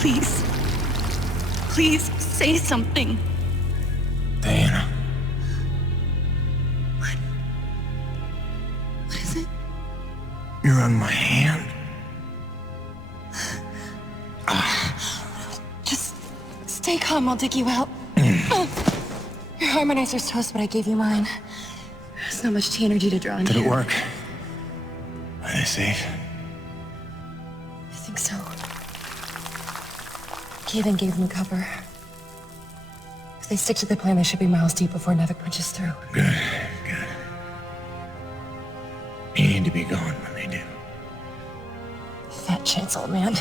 Please. Please say something. Diana. What is it? You're on my hand. Just stay calm, I'll dig you out. Your harmonizer's toast, but I gave you mine. There's not much T energy to draw on Did here. it work? Are they safe? I think so. Kaven gave them cover. If they stick to the plan, they should be miles deep before NEVEC punches through. Good, good. You need to be gone when they do. Fat chance, old man.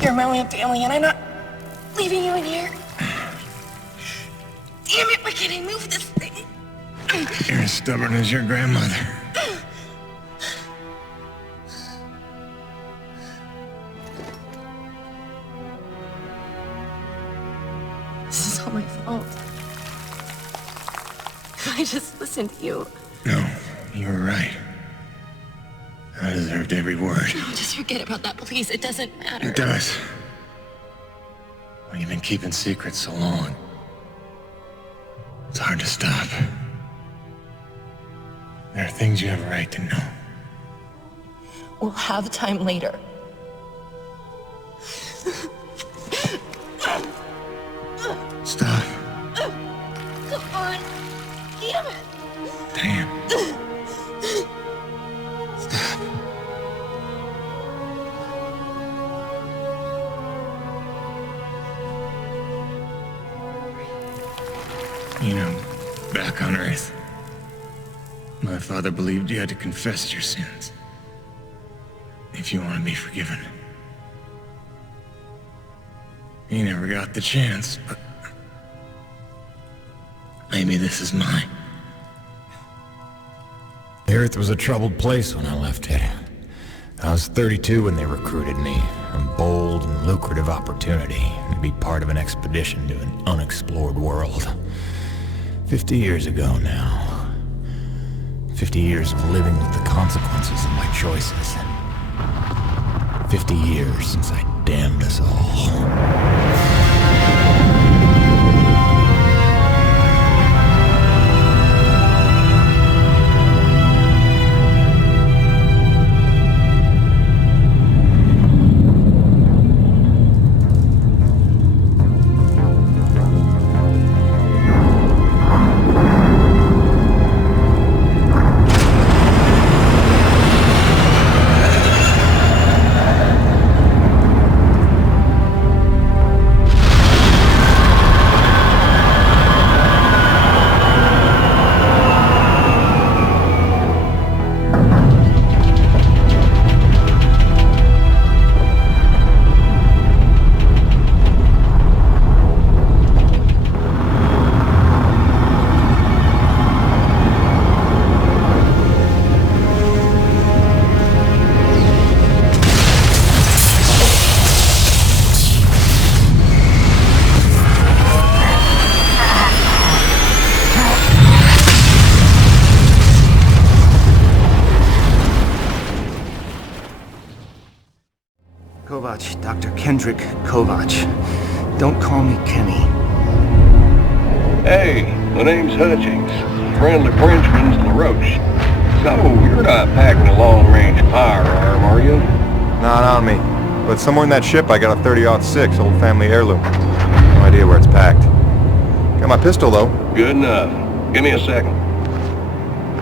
You're my only family, and I'm not leaving you in here. Damn it, why can't I move this thing? You're as stubborn as your grandmother. This is all my fault. If I just listened to you. No, you were right. I deserved every word. No, just forget about that, please. It doesn't matter. It does. Well, you've been keeping secrets so long. It's hard to stop. There are things you have a right to know. We'll have time later. Stop. Come on. Damn it. Damn. Stop. You know, back on Earth, my father believed you had to confess your sins if you want to be forgiven. He never got the chance, but maybe this is mine. The Earth was a troubled place when I left it. I was 32 when they recruited me. A bold and lucrative opportunity to be part of an expedition to an unexplored world. 50 years ago now. 50 years of living with the consequences of my choices. 50 years since I damned us all. Dr. Kendrick Kovac. Don't call me Kenny. Hey, my name's Hutchings. Friendly Frenchman's LaRoche. So, you're not packing a long-range firearm, are you? Not on me. But somewhere in that ship I got a 30-06, old family heirloom. No idea where it's packed. Got my pistol, though. Good enough. Give me a second.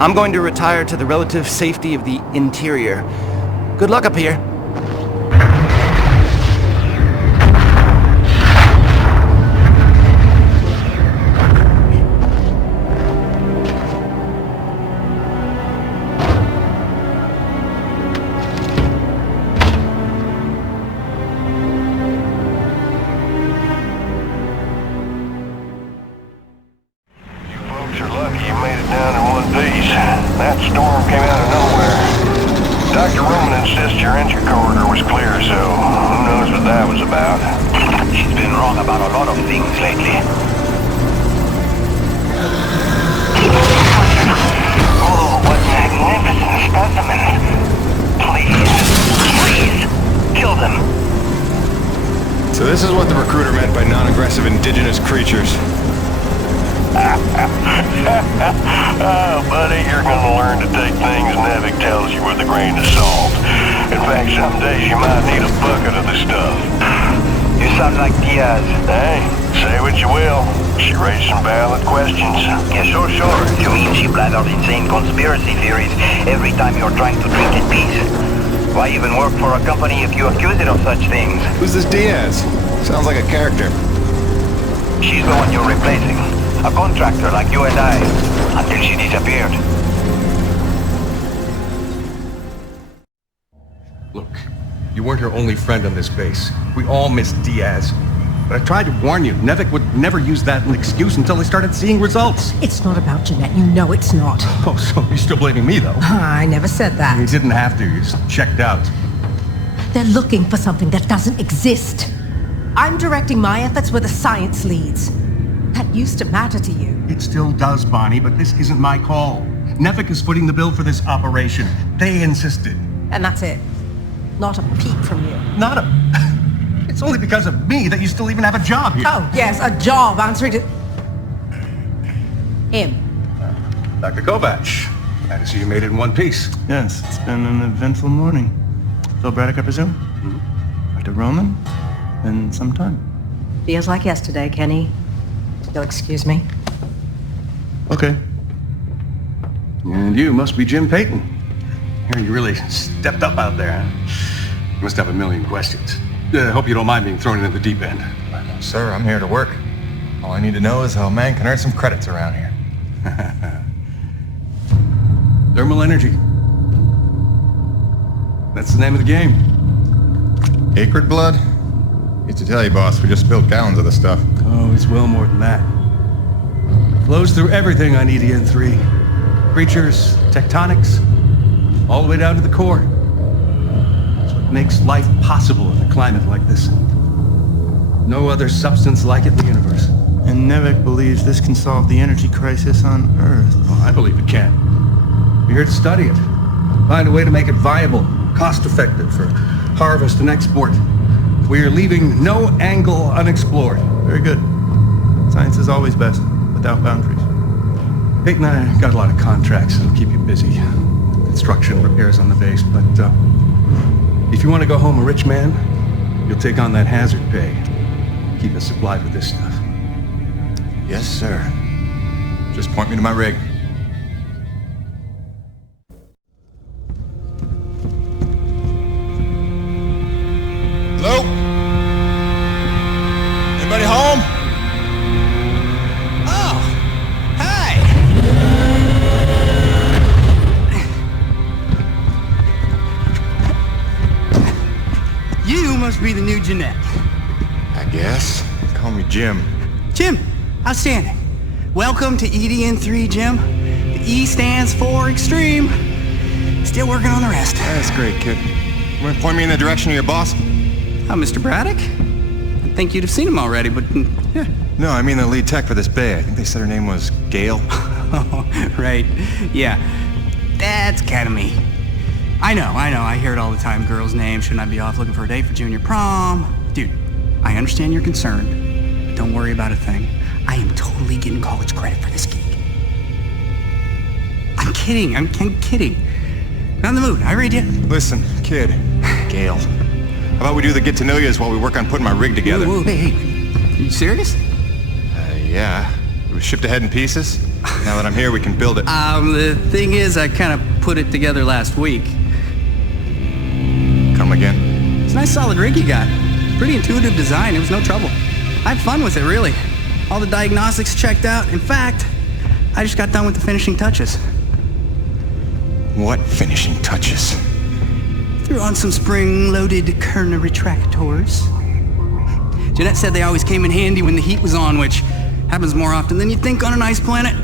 I'm going to retire to the relative safety of the interior. Good luck up here. That storm came out of nowhere. Dr. Roman insists your entry corridor was clear, so who knows what that was about. She's been wrong about a lot of things lately. Oh, what magnificent specimens. Please, please, kill them. This is what the recruiter meant by non-aggressive indigenous creatures. Oh, buddy, you're gonna learn to take things NEVEC tells you with a grain of salt. In fact, some days you might need a bucket of the stuff. You sound like Diaz. Hey, say what you will. She raised some valid questions. Yeah, sure. You mean she blathered insane conspiracy theories every time you're trying to drink in peace? Why even work for a company if you accuse it of such things? Who's this Diaz? Sounds like a character. She's the one you're replacing. A contractor like you and I. Until she disappeared. Look, you weren't her only friend on this base. We all miss Diaz. But I tried to warn you, NEVEC would never use that as an excuse until they started seeing results. It's not about Jeanette. You know it's not. Oh, so you're still blaming me, though? I never said that. You didn't have to. You just checked out. They're looking for something that doesn't exist. I'm directing my efforts where the science leads. That used to matter to you. It still does, Bonnie, but this isn't my call. NEVEC is footing the bill for this operation. They insisted. And that's it. Not a peep from you. Not a... It's only because of me that you still even have a job here. Oh, yes, a job answering to... him. Dr. Kovac, glad to see you made it in one piece. Yes, it's been an eventful morning. Phil Braddock, I presume? Dr. Roman? Been some time. Feels like yesterday, Kenny. You'll excuse me. Okay. And you must be Jim Payton. Here, you really stepped up out there, huh? You must have a million questions. Hope you don't mind being thrown into the deep end. Sir, I'm here to work. All I need to know is how a man can earn some credits around here. Thermal energy. That's the name of the game. Acrid blood? Used to tell you, boss, we just spilled gallons of the stuff. Oh, it's well more than that. Flows through everything on EDN3. Creatures, tectonics, all the way down to the core. It's what makes life possible in a climate like this. No other substance like it in the universe. And NEVEC believes this can solve the energy crisis on Earth. Oh, I believe it can. We're here to study it. Find a way to make it viable, cost-effective for harvest and export. We are leaving no angle unexplored. Very good. Science is always best, without boundaries. Peyton and I got a lot of contracts that'll keep you busy. Construction, repairs on the base, but if you want to go home a rich man, you'll take on that hazard pay. Keep us supplied with this stuff. Yes, sir. Just point me to my rig. Hello? Anybody home? Oh, hi. You must be the new Jeanette. I guess. Call me Jim. Jim, outstanding. Welcome to EDN3, Jim. The E stands for extreme. Still working on the rest. That's great, kid. You want to point me in the direction of your boss? Mr. Braddock? I think you'd have seen him already, but yeah. No, I mean the lead tech for this bay. I think they said her name was Gail. Oh, right. Yeah. That's kind of me. I know. I hear it all the time. Girl's name. Shouldn't I be off looking for a date for junior prom? Dude, I understand you're concerned. Don't worry about a thing. I am totally getting college credit for this gig. I'm kidding. I'm kidding. I'm in the mood. I read you. Listen, kid. Gail. How about we do the get-to-know-yous while we work on putting my rig together? Whoa, hey. Are you serious? Yeah. It was shipped ahead in pieces. Now that I'm here, we can build it. The thing is, I kind of put it together last week. Come again? It's a nice solid rig you got. Pretty intuitive design. It was no trouble. I had fun with it, really. All the diagnostics checked out. In fact, I just got done with the finishing touches. What finishing touches? Threw on some spring-loaded Kerner retractors. Jeanette said they always came in handy when the heat was on, which happens more often than you'd think on an ice planet.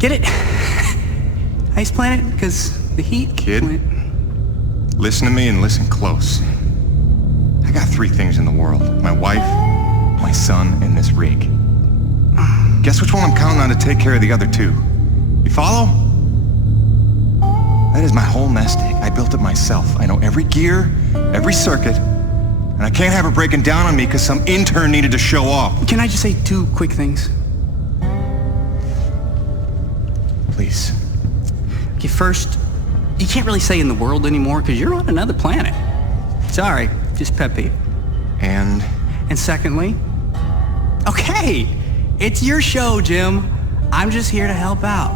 Get it? Ice planet? Because the heat... Kid, listen to me and listen close. I got 3 things in the world. My wife, my son, and this rig. Guess which one I'm counting on to take care of the other 2? You follow? That is my whole nest egg. I built it myself. I know every gear, every circuit. And I can't have her breaking down on me because some intern needed to show off. Can I just say 2 quick things? Please. Okay, first, you can't really say in the world anymore because you're on another planet. Sorry, just pet peeve. And secondly, okay, it's your show, Jim. I'm just here to help out.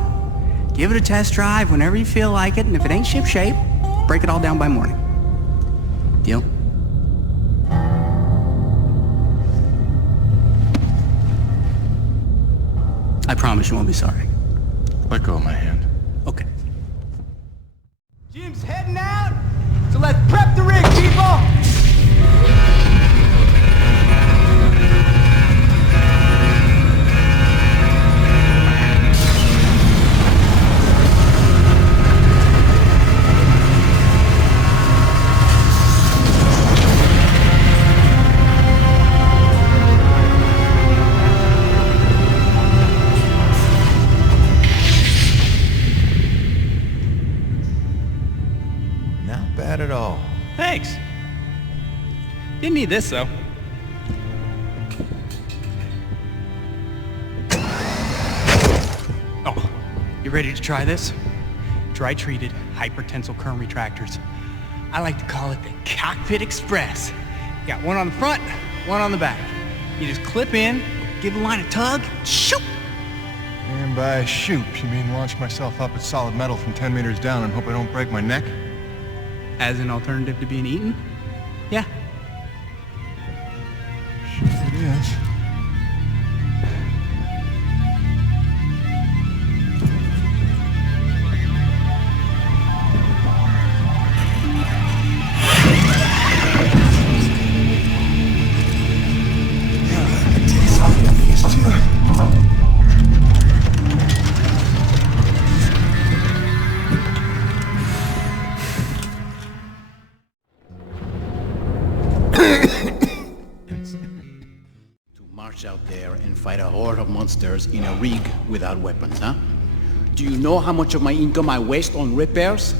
Give it a test drive whenever you feel like it, and if it ain't ship-shape, break it all down by morning. Deal? I promise you won't be sorry. Let go of my hand. Okay. Jim's heading out, so let's prep the rig, people! Not bad at all. Thanks. Didn't need this, though. Oh, you ready to try this? Dry-treated hypertensile current retractors. I like to call it the Cockpit Express. You got one on the front, one on the back. You just clip in, give the line a tug, shoot! And by shoot, you mean launch myself up at solid metal from 10 meters down and hope I don't break my neck? As an alternative to being eaten? Yeah. Sure it is. Out there and fight a horde of monsters in a rig without weapons, huh? Do you know how much of my income I waste on repairs?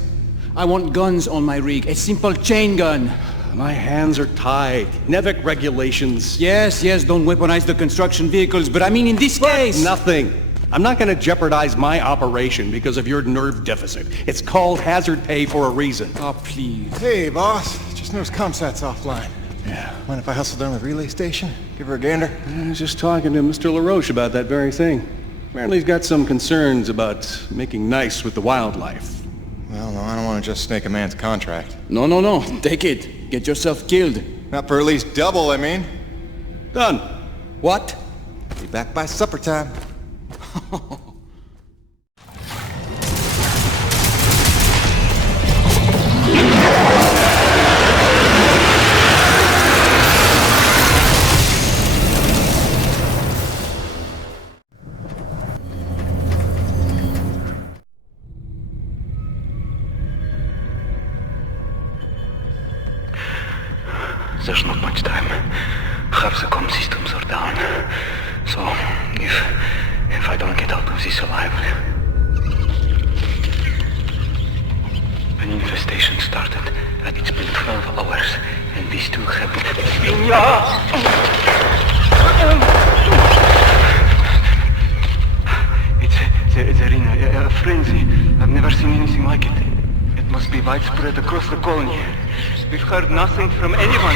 I want guns on my rig, a simple chain gun. My hands are tied. NEVEC regulations. Yes, don't weaponize the construction vehicles, but I mean in this case... Nothing. I'm not going to jeopardize my operation because of your nerve deficit. It's called hazard pay for a reason. Oh, please. Hey, boss. Just noticed ComSat's offline. Yeah. Mind if I hustle down to the relay station? Give her a gander? I was just talking to Mr. LaRoche about that very thing. Apparently he's got some concerns about making nice with the wildlife. Well, no, I don't want to just snake a man's contract. No. Take it. Get yourself killed. Not for at least double, I mean. Done. What? Be back by supper time. There's not much time. Half the comm systems are down. So, if I don't get out of this alive... An infestation started, and it's been 12 hours, and these two haven't... They're in a frenzy. I've never seen anything like it. It must be widespread across the colony. We've heard nothing from anyone.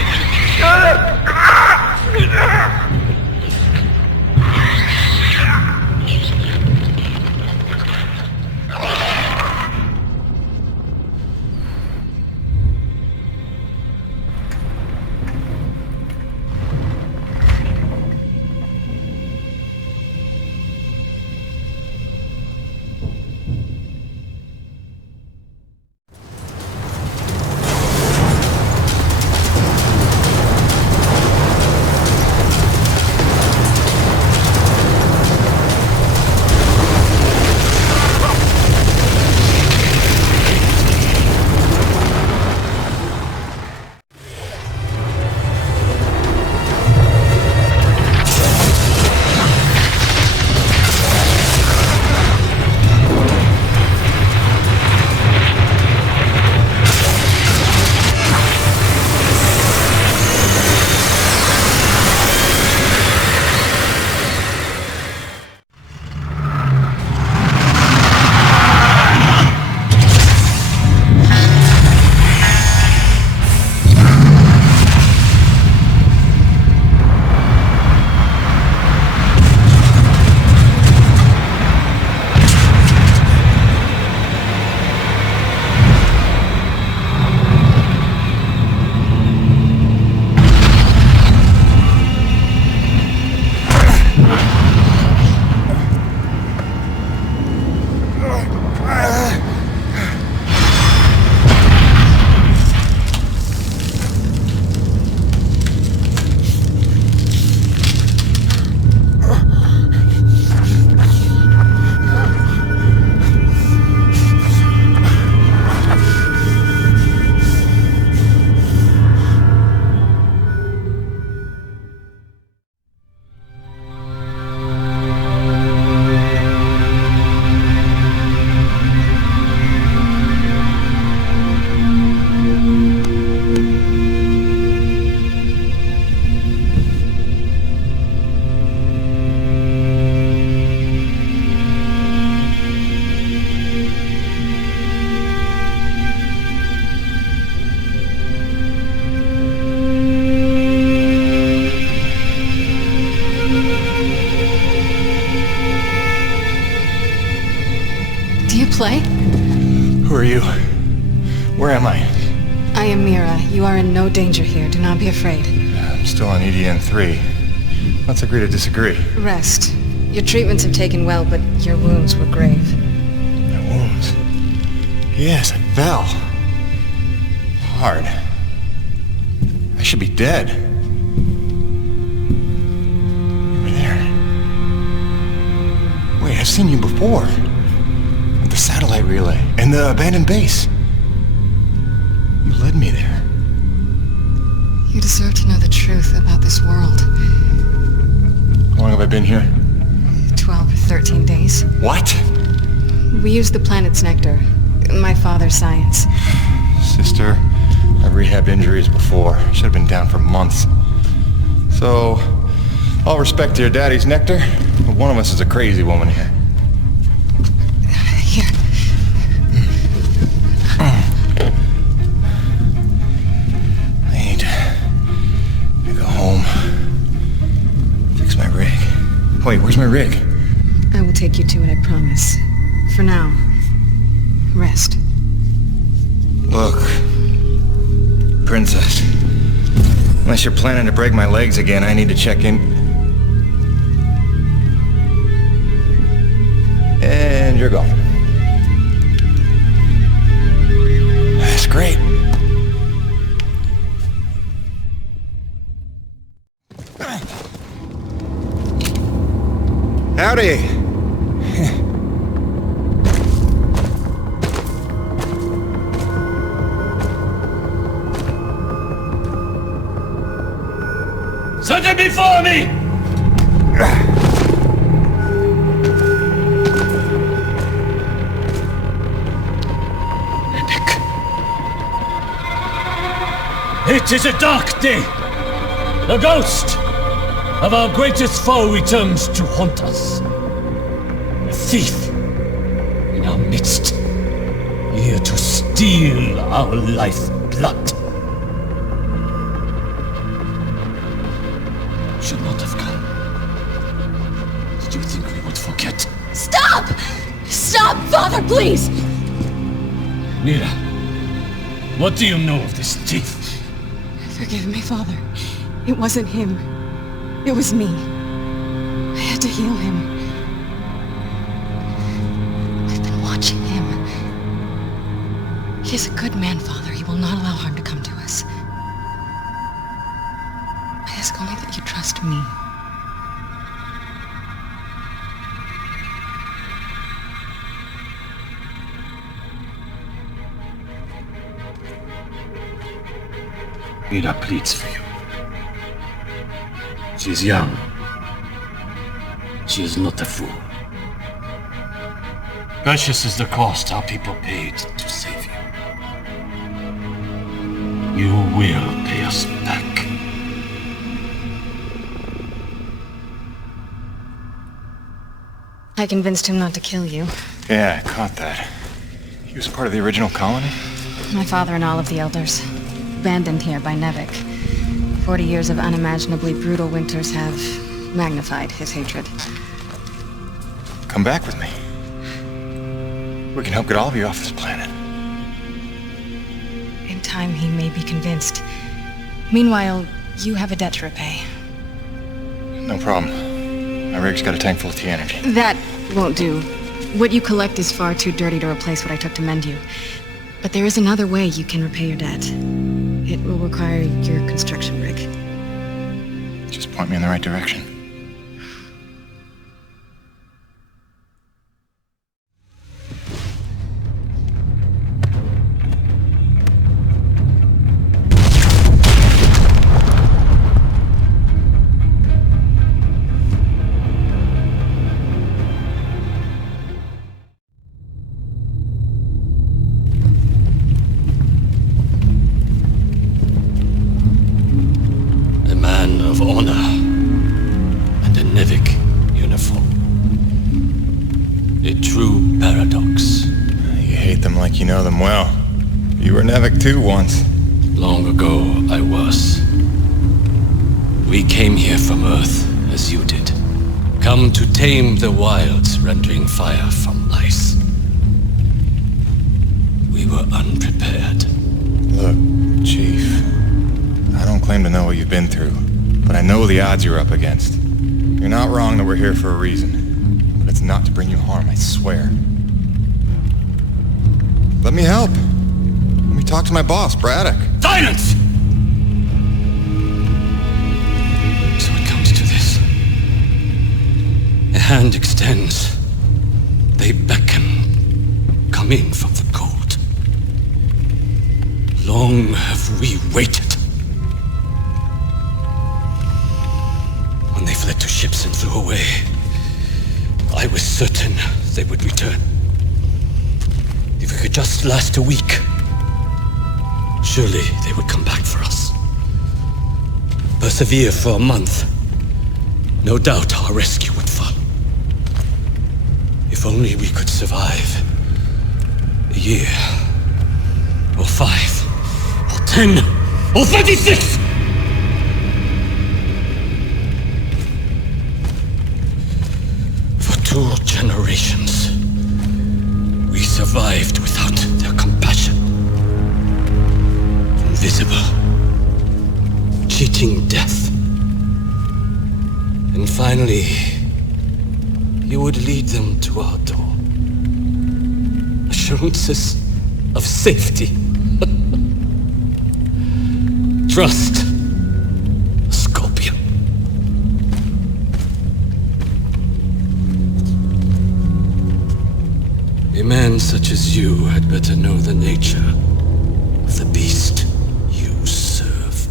you? Where am I? I am Mira. You are in no danger here. Do not be afraid. I'm still on EDN-3. Let's agree to disagree. Rest. Your treatments have taken well, but your wounds were grave. My wounds? Yes, I fell. Hard. I should be dead. Over there. Wait, I've seen you before. At the satellite relay and the abandoned base. You led me there. You deserve to know the truth about this world. How long have I been here? 12 or 13 days. What? We used the planet's nectar. My father's science. Sister, I've rehabbed injuries before. Should have been down for months. So, all respect to your daddy's nectar, but one of us is a crazy woman here. Here. I need to go home. Fix my rig. Wait, where's my rig? I will take you to it, I promise. For now, rest. Look, Princess. Unless you're planning to break my legs again, I need to check in. And you're gone. That's great. Howdy. Something before me! NEVEC. It is a dark day. The ghost of our greatest foe returns to haunt us. A thief in our midst, here to steal our lifeblood. Should not have come. Did you think we would forget? Stop! Stop, Father, please! Mira, what do you know of this thief? Forgive me, Father. It wasn't him. It was me. I had to heal him. I've been watching him. He is a good man, Father. He will not allow harm to come to us. I ask only that you trust me. Mira pleads for you. She is young. She is not a fool. Precious is the cost our people paid to save you. You will pay us back. I convinced him not to kill you. Yeah, I caught that. He was part of the original colony? My father and all of the elders. Abandoned here by NEVEC. 40 years of unimaginably brutal winters have magnified his hatred. Come back with me. We can help get all of you off this planet. In time, he may be convinced. Meanwhile, you have a debt to repay. No problem. My rig's got a tank full of T-energy. That won't do. What you collect is far too dirty to replace what I took to mend you. But there is another way you can repay your debt. It will require your construction rig. Just point me in the right direction. Of honor and a NEVEC uniform. A true paradox. You hate them like you know them well. You were NEVEC too once. Long ago, I was. We came here from Earth, as you did. Come to tame the wilds, rendering fire from ice. We were unprepared. Look, Chief, I don't claim to know what you've been through, but I know the odds you're up against. You're not wrong that we're here for a reason, but it's not to bring you harm, I swear. Let me help. Let me talk to my boss, Braddock. Silence! So it comes to this. A hand extends. They beckon. Come in from the cold. Long have we waited. When they fled to ships and flew away, I was certain they would return. If we could just last a week, surely they would come back for us. Persevere for a month. No doubt our rescue would follow. If only we could survive a year, or 5, or 10, or 36! For 2 generations, we survived without their compassion. Invisible, cheating death. And finally, you would lead them to our door. Assurances of safety. Trust. Scorpion. A man such as you had better know the nature of the beast you serve.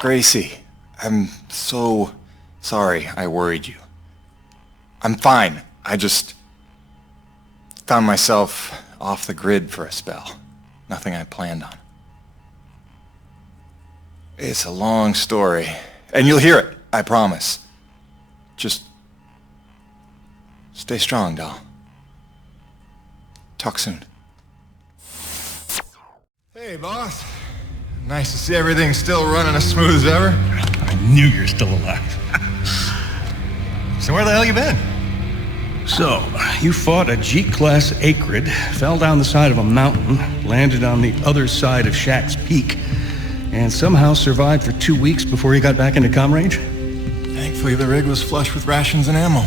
Gracie, I'm so sorry I worried you. I'm fine. I just found myself off the grid for a spell. Nothing I planned on. It's a long story, and you'll hear it, I promise. Just stay strong, doll. Talk soon. Hey, boss. Nice to see everything still running as smooth as ever. I knew you're still alive. So where the hell you been? So, you fought a G-class acrid, fell down the side of a mountain, landed on the other side of Shack's Peak, and somehow survived for 2 weeks before you got back into comm range? Thankfully, the rig was flush with rations and ammo.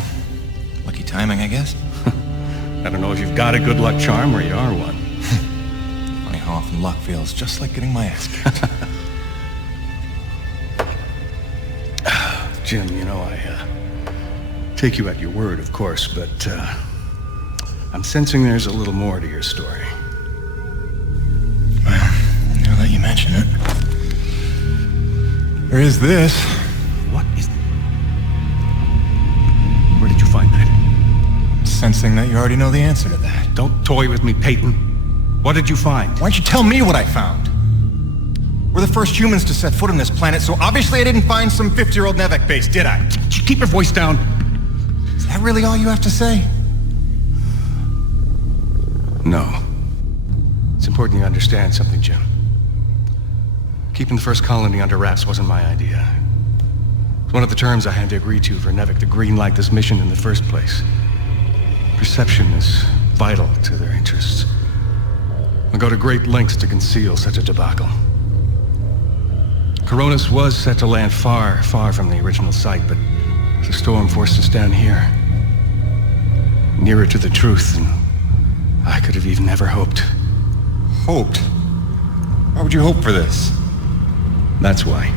Lucky timing, I guess. I don't know if you've got a good luck charm or you are one. Funny how often luck feels just like getting my ass kicked. Jim, you know, I take you at your word, of course, but I'm sensing there's a little more to your story. Well, now that you mention it, there is this. What is... Where did you find that? I'm sensing that you already know the answer to that. Don't toy with me, Peyton. What did you find? Why don't you tell me what I found? We're the first humans to set foot on this planet, so obviously I didn't find some 50-year-old NEVEC base, did I? Keep your voice down. Is that really all you have to say? No. It's important you understand something, Jim. Keeping the first colony under wraps wasn't my idea. It's one of the terms I had to agree to for NEVEC to greenlight this mission in the first place. Perception is vital to their interests. I'll go to great lengths to conceal such a debacle. Coronis was set to land far, far from the original site, but the storm forced us down here. Nearer to the truth than I could have even ever hoped. Hoped? Why would you hope for this? That's why.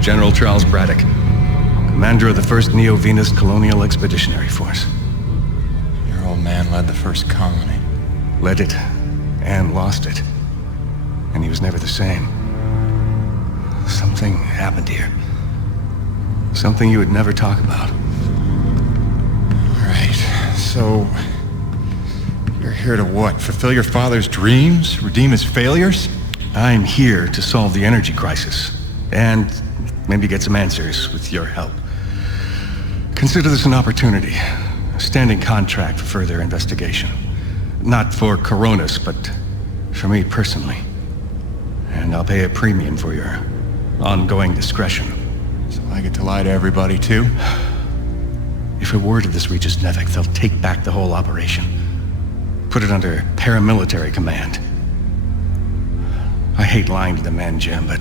General Charles Braddock, commander of the 1st Neo-Venus Colonial Expeditionary Force. Your old man led the first colony. Led it, and lost it. And he was never the same. Something happened here. Something you would never talk about. All right, so... you're here to what? Fulfill your father's dreams? Redeem his failures? I'm here to solve the energy crisis. And maybe get some answers with your help. Consider this an opportunity. A standing contract for further investigation. Not for Coronis, but for me personally. And I'll pay a premium for your ongoing discretion. So I get to lie to everybody, too? If a word of this reaches NEVEC, they'll take back the whole operation. Put it under paramilitary command. I hate lying to the men, Jim, but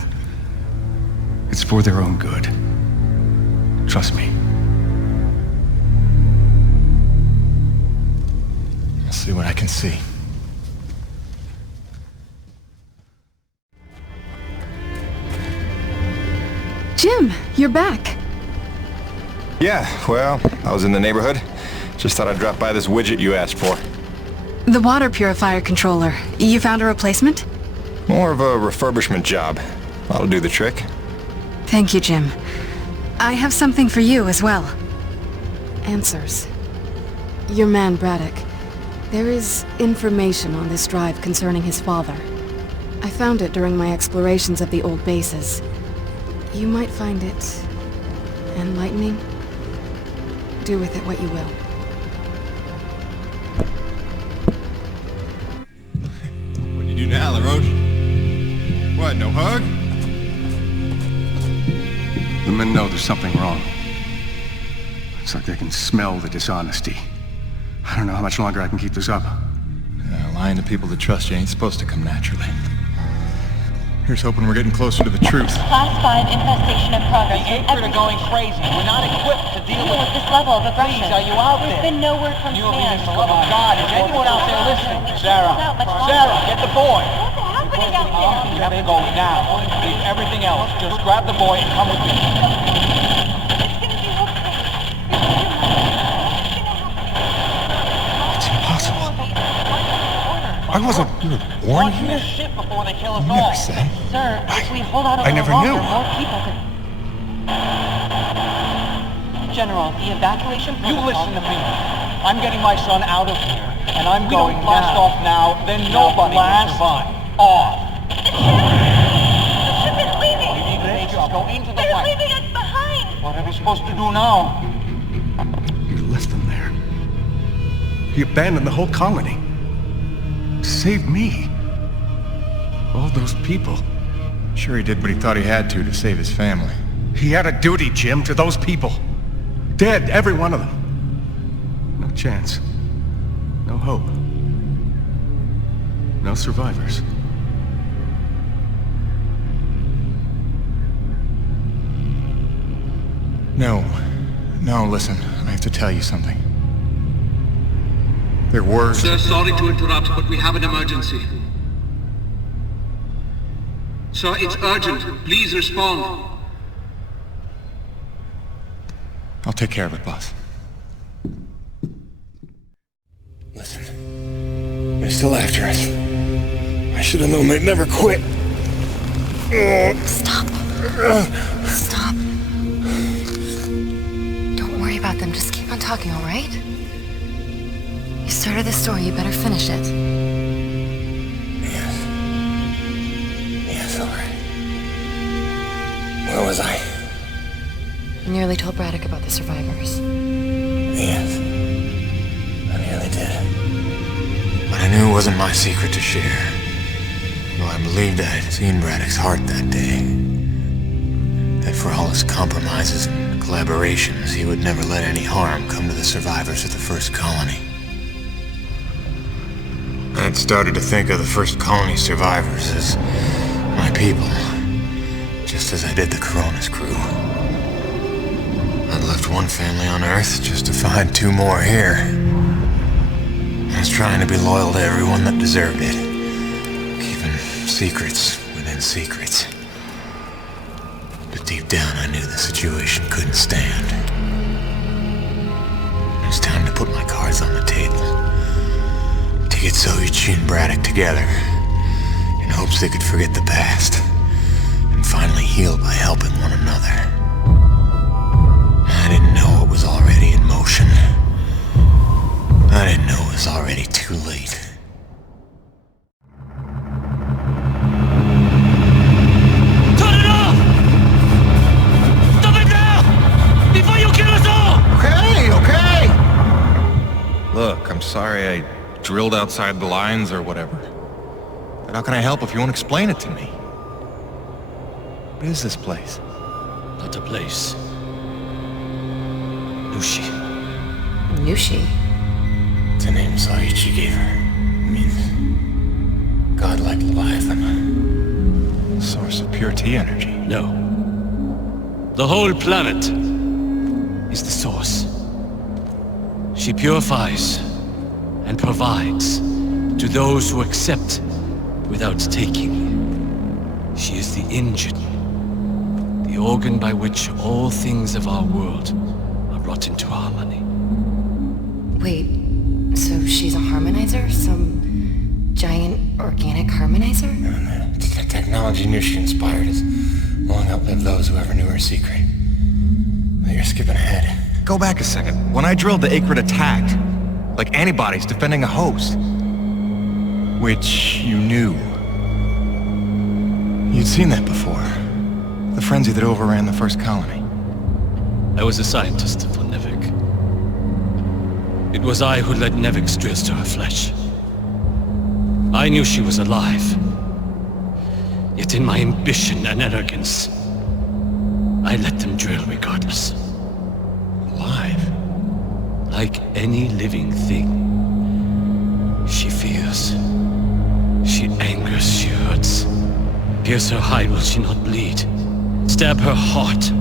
it's for their own good. Trust me. I'll see what I can see. Jim, you're back. Yeah, well, I was in the neighborhood. Just thought I'd drop by this widget you asked for. The water purifier controller. You found a replacement? More of a refurbishment job. That'll do the trick. Thank you, Jim. I have something for you as well. Answers. Your man, Braddock. There is information on this drive concerning his father. I found it during my explorations of the old bases. You might find it enlightening. Do with it what you will. What do you do now, LaRoche? What, no hug? The men know there's something wrong. It's like they can smell the dishonesty. I don't know how much longer I can keep this up. Lying to people that trust you ain't supposed to come naturally. Here's hoping we're getting closer to the truth. Class 5 infestation in progress. The Acred are going crazy. We're not equipped to deal with this level of aggression. Please, are you out There's there? been no word from You command. for the love of God, is anyone out there listening? Sarah, get the boy. What's happening out there? You have to go now. Leave everything else. Just grab the boy and come with me. It's impossible. I wasn't born here. Shit before they kill us You all. never said. Sir, if we hold out a I little never longer, knew. more people could... General, the evacuation You protocol... listen to me. I'm getting my son out of here, and I'm going blast off now. Then nobody will survive. Off. The ship is leaving! You need to make sure. Go into the They're light. leaving us behind! What are we supposed to do now? You left them there. He abandoned the whole colony. Saved me. All those people. Sure he did what he thought he had to save his family. He had a duty, Jim, to those people. Dead, every one of them. No chance. No hope. No survivors. No, listen. I have to tell you something. There were... Sir, sorry to interrupt, but we have an emergency. Sir, it's urgent. Please respond. I'll take care of it, boss. Listen. They're still after us. I should have known they'd never quit. Stop. Stop. Don't worry about them. Just keep on talking, all right? You started this story. You better finish it. Yes, all right. Where was I? You nearly told Braddock about the survivors. Yes. I nearly did. But I knew it wasn't my secret to share. Though I believed I had seen Braddock's heart that day. That for all his compromises and collaborations, he would never let any harm come to the survivors of the first colony. I had started to think of the first colony survivors as my people, just as I did the Corona's crew. I'd left one family on Earth just to find two more here. I was trying to be loyal to everyone that deserved it, keeping secrets within secrets. But deep down, I knew the situation couldn't stand. It was time to put my cards on the table. To get Soichi and Braddock together, in hopes they could forget the past, and finally heal by helping one another. I didn't know it was already in motion. I didn't know it was already too late. Turn it off! Stop it now! Before you kill us all! Okay! Look, I'm sorry I drilled outside the lines or whatever. But how can I help if you won't explain it to me? What is this place? Not a place. Lucy. Nushi? It's a name Saiichi gave her. It means godlike Leviathan. Source of pure T energy. No. The whole planet is the source. She purifies and provides to those who accept without taking. She is the engine, the organ by which all things of our world are brought into harmony. Wait, so she's a harmonizer? Some giant organic harmonizer? The technology Nushi inspired has long outlived those who ever knew her secret. But you're skipping ahead. Go back a second. When I drilled, the Acrid attacked. Like antibodies defending a host. Which you knew. You'd seen that before. The frenzy that overran the first colony. I was a scientist for NEVEC. It was I who led NEVEC's drills to her flesh. I knew she was alive. Yet in my ambition and arrogance, I let them drill regardless. Alive? Like any living thing. She fears. She angers, she hurts. Pierce her hide, will she not bleed? Stab her heart,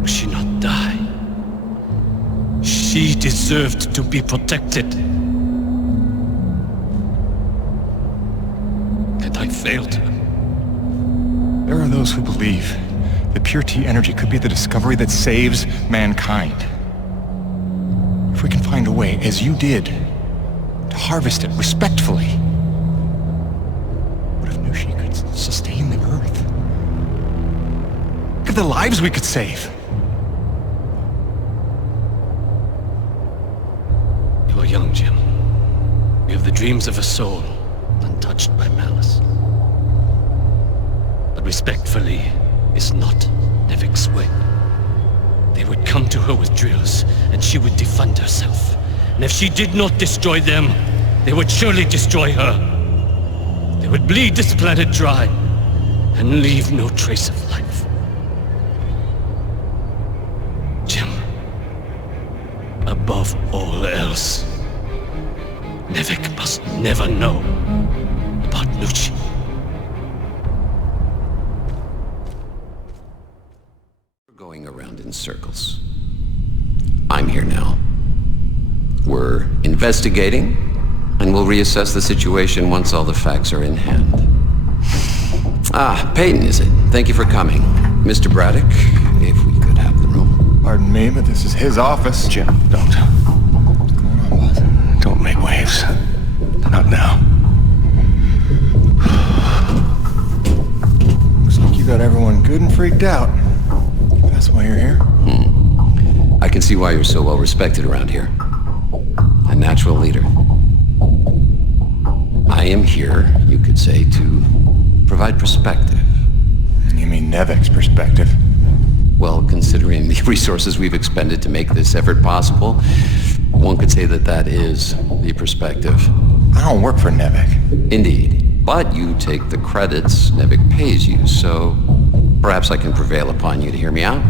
will she not die? She deserved to be protected. And I failed her. There are those who believe that pure T energy could be the discovery that saves mankind. If we can find a way, as you did, to harvest it respectfully. What if Nushi could sustain the Earth? Look at the lives we could save. You are young, Jim. You have the dreams of a soul, untouched by malice. But respectfully is not NEVEC's way. They would come to her with drills, and she would defend herself. And if she did not destroy them, they would surely destroy her. They would bleed this planet dry, and leave no trace of life. Jim, above all else, NEVEC must never know about Nushi. Going around in circles. I'm here now. We're investigating, and we'll reassess the situation once all the facts are in hand. Ah, Peyton, is it? Thank you for coming. Mr. Braddock, if we could have the room. Pardon me, but this is his office. Jim, don't. Don't make waves. Not now. Looks like you got everyone good and freaked out. That's why you're here? I can see why you're so well respected around here. A natural leader. I am here, you could say, to provide perspective. You mean NEVEC's perspective? Well, considering the resources we've expended to make this effort possible, one could say that that is the perspective. I don't work for NEVEC. Indeed. But you take the credits NEVEC pays you, so perhaps I can prevail upon you to hear me out.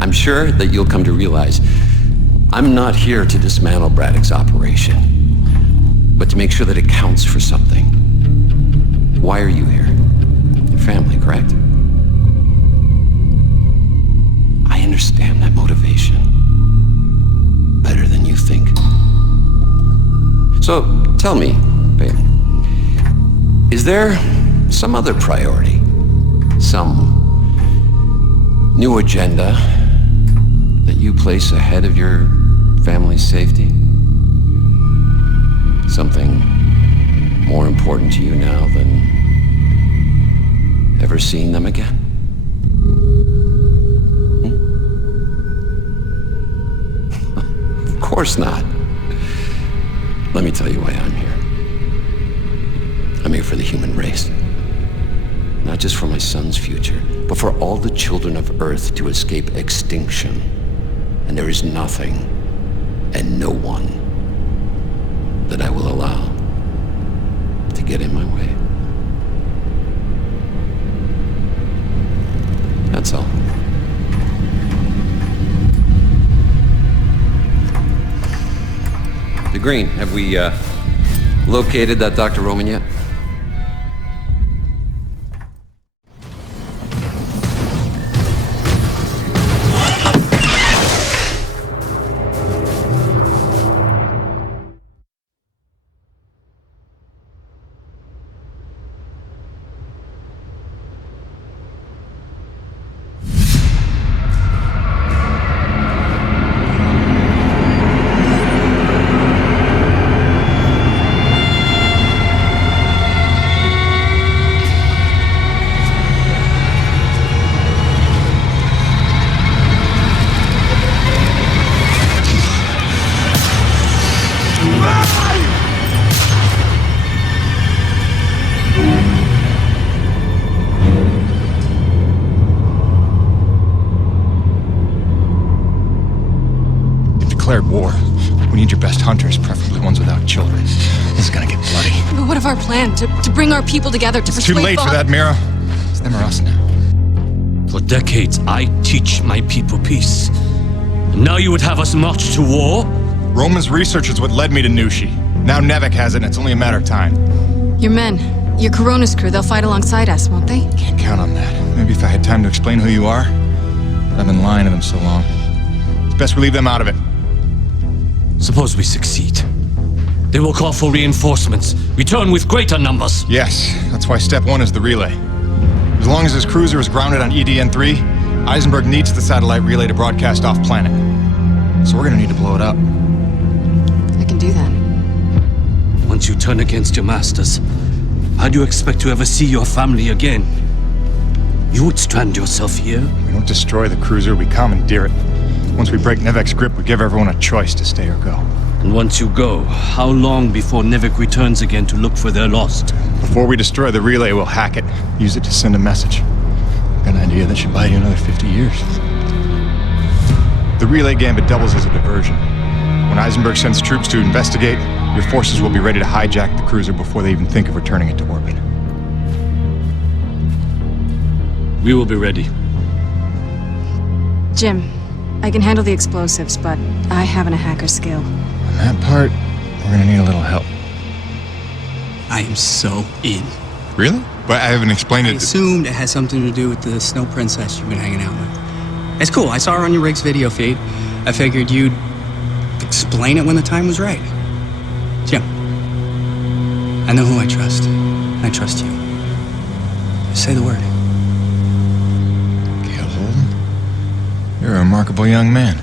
I'm sure that you'll come to realize I'm not here to dismantle Braddock's operation, but to make sure that it counts for something. Why are you here? Your family, correct? I understand that motivation better than you think. So, tell me, babe, is there some other priority? Some new agenda that you place ahead of your family's safety? Something more important to you now than ever seeing them again? Of course not. Let me tell you why I'm here. I'm here for the human race. Not just for my son's future, but for all the children of Earth to escape extinction. And there is nothing and no one that I will allow to get in my way. That's all. The Green, have we, located that Dr. Roman yet? Declared war. We need your best hunters, preferably ones without children. This is gonna get bloody. But what of our plan? To bring our people together to It's too late for that, Mira. It's them or us now. For decades, I teach my people peace. And now you would have us march to war? Roman's research is what led me to Nushi. Now NEVEC has it, and it's only a matter of time. Your men, your Corona's crew, they'll fight alongside us, won't they? Can't count on that. Maybe if I had time to explain who you are. But I've been lying to them so long. It's best we leave them out of it. Suppose we succeed. They will call for reinforcements. Return with greater numbers. Yes, that's why step one is the relay. As long as his cruiser is grounded on EDN-3, Eisenberg needs the satellite relay to broadcast off-planet. So we're gonna need to blow it up. I can do that. Once you turn against your masters, how do you expect to ever see your family again? You would strand yourself here? We don't destroy the cruiser, we commandeer it. Once we break NEVEC's grip, we give everyone a choice to stay or go. And once you go, how long before NEVEC returns again to look for their lost? Before we destroy the relay, we'll hack it. Use it to send a message. Got an idea that should buy you another 50 years. The relay gambit doubles as a diversion. When Eisenberg sends troops to investigate, your forces will be ready to hijack the cruiser before they even think of returning it to orbit. We will be ready. Jim, I can handle the explosives, but I haven't a hacker skill. On that part, we're gonna need a little help. I am so in. Really? But I haven't explained I it. assumed it has something to do with the snow princess you've been hanging out with. It's cool. I saw her on your rig's video feed. I figured you'd explain it when the time was right. Jim, I know who I trust. I trust you. Just say the word. Gale Holden? You're a remarkable young man.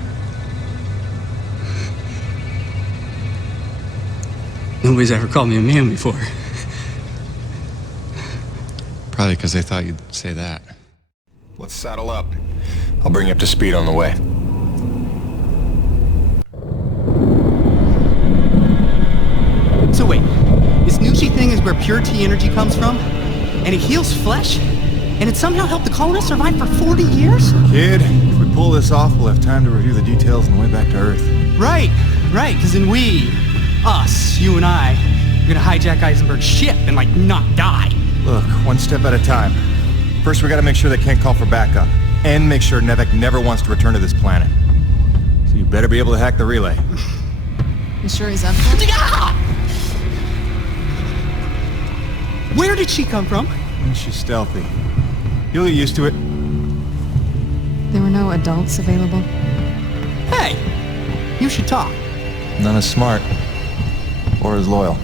Nobody's ever called me a man before. Probably because they thought you'd say that. Let's saddle up. I'll bring you up to speed on the way. So wait, this Nushi thing is where pure T energy comes from? And it heals flesh? And it somehow helped the colonists survive for 40 years? Kid, if we pull this off, we'll have time to review the details on the way back to Earth. Right, because then we, us, you and I, are gonna hijack Eisenberg's ship and, like, not die. Look, one step at a time. First, we gotta make sure they can't call for backup. And make sure NEVEC never wants to return to this planet. So you better be able to hack the relay. You sure he's up for it? Where did she come from? She's stealthy. You'll get used to it. There were no adults available? Hey, you should talk. None as smart. Or as loyal.